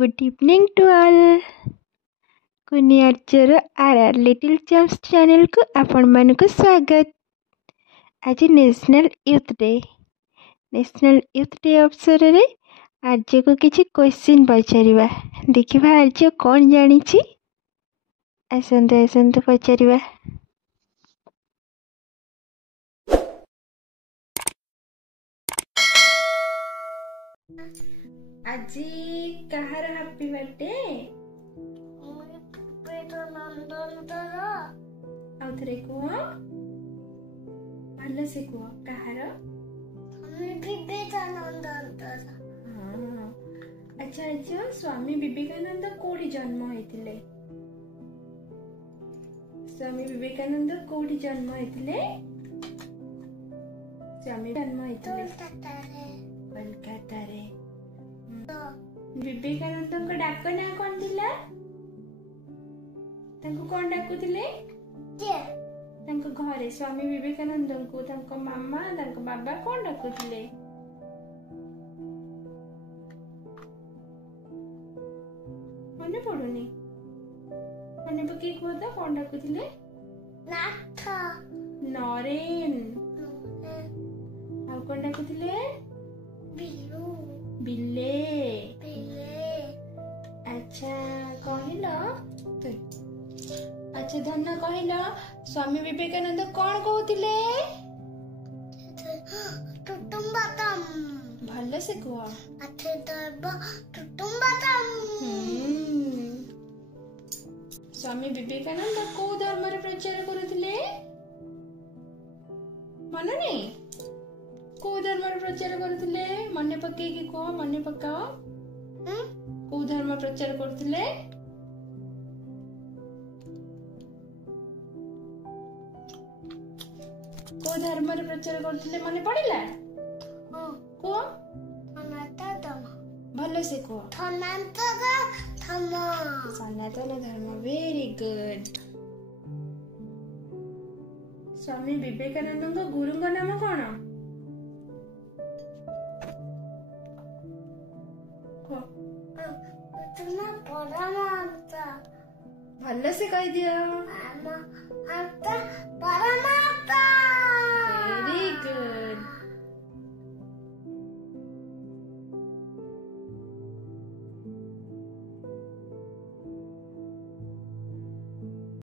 Good evening to all. कुनी Archer आर little champs channel को आपण मानक स्वागत। आज नेशनल यूथ डे अवसर रे आर्य को किसी क्वेश्चन पचारिबा। देखिबा आर्य कौन जानिछि। आसंतु पचारिबा। आज कहार हैप्पी बर्थडे? आउथरे कुह भल से कुह कहार? अच्छा अच्छा स्वामी विवेकानंद कोठी जन्म होइतिले? स्वामी विवेकानंद कोठी जन्म होइतिले? स्वामी जन्म होइतिले कोलकाता रे। विवेकानंद को डाक ना कोन दिला? तांको कोन डाकुतिले? तांको घरे स्वामी विवेकानंद को तांको मामा तांको बाबा कोन डाकुतिले? मने पडुनी। मने पकी को त कोन डाकुतिले? नाथ नरेन। आ कोन डाकुतिले? बिल्लू बिल्ले। अच्छा कहिलो तो अच्छा धन कहिलो स्वामी विवेकानंद कौन कहूतिले? टुटुम बातम। भल से कह। अथे दर्ब टुटुम बातम। स्वामी विवेकानंद को धर्म रे प्रचार करुतिले? मन नहीं को धर्म रे प्रचार करुतिले? मने पके की को मने पकाओ। को धर्म प्रचार करथिले? को धर्म रे प्रचार करथिले मने पड़िला? को सनातन धर्म। भलो से को सनातन धर्म। Very good. स्वामी विवेकानंद को गुरु का नाम कौन? भल से कह दियो।